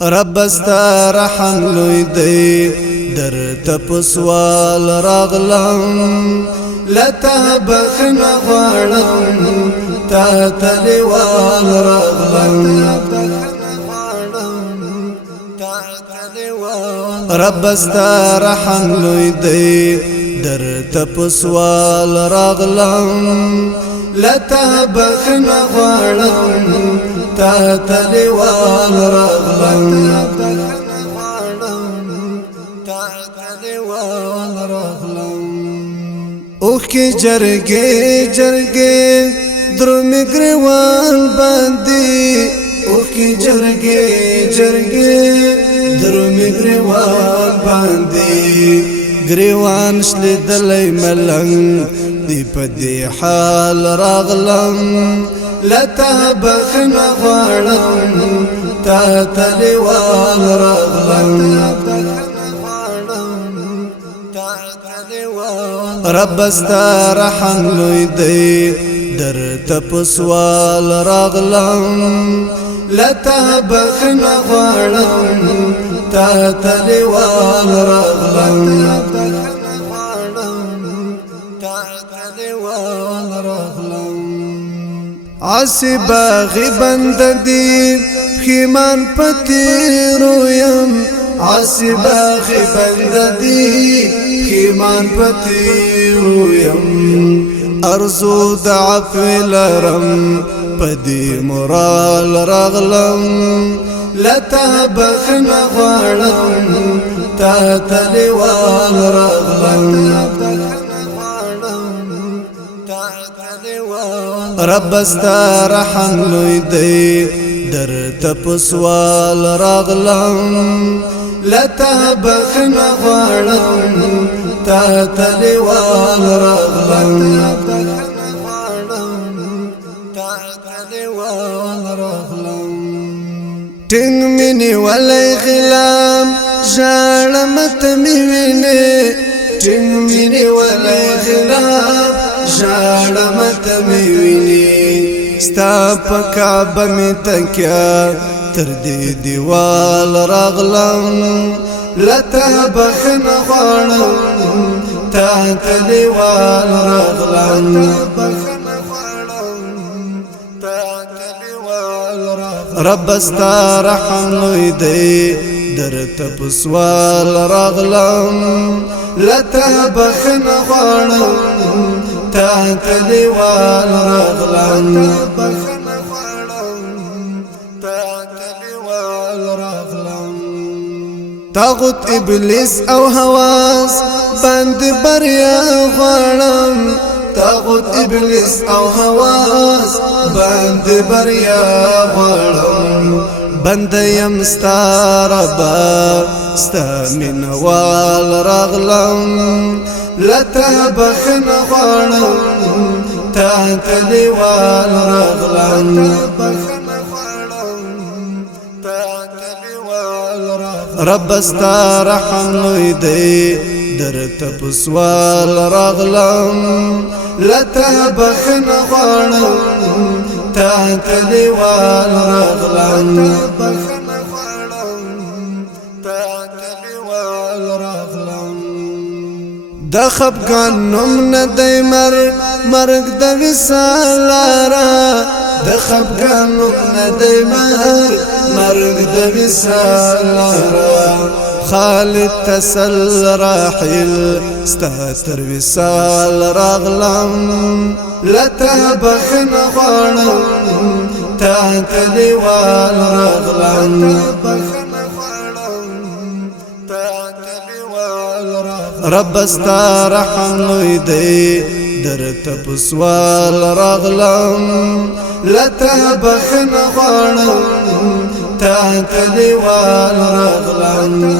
رب استا رحم لوی دی در تپسوال راغلم لتا بخن غواړم تا تلیوال راغلم رب استا رحم لوی دی در تپسوال راغلم لتا بخن غواړم تا تلیوال راغلم اوخ کی جرگے جرگے درمی گریوان باندی اوخ کی جرگے جرگے درمی گریوان باندی گریوان شلی دلی ملنگ دی پدی حال راغلم لتا بخن غواړم تا تلیوال راغلم رب استا رحم لوی دی در تپسوال راغلم لتا بخن غواړم تا تلیوال راغلم عاصی باغی بند دی خیمان پتی رویم عاصی باغی بند دی خیمان پتی رویم ارزو دعفو لرم پدی مرال راغلم لتا بخن غواړم تا تلیوال راغلم رب استا رحم لوی دی در تپسوال راغلم لتا بخن غواړم تا تلیوال راغلم ټینګ مینی ولی غلام ژړم ته می وینې ټینګ مینی ولی غلام ژړم ته می وینې ستا په کعبه می تکیا تر دې دیوال راغلم لتا بخن غواړم تا تلیوال راغلم رب استا رحم لوی دی در تپسوال راغلم لتا بخن غواړم تا تلیوال راغلم طاغوت ابلیس او حواس بند بریا غواړم طاغوت ابلیس او حواس بند بریا غواړم بند یم ستا ربا ستا مینوال راغلم لتا بخن غواړم تا تلیوال راغلم رب استا رحم لوی دی در تپسوال راغلم لتا بخن غواړم تا تلیوال راغلم د خفګان نوم نه دی مرګ د وصال لاره د خفګان نوم نه دی مرګ د وصال لاره خالد تسل راحل ستا تر وصال راغلم لتا بخن غواړم تا تلیوال راغلم رب استا رحم لوی دی در تپسوال راغلم لتا بخن غواړم تا تلیوال راغلم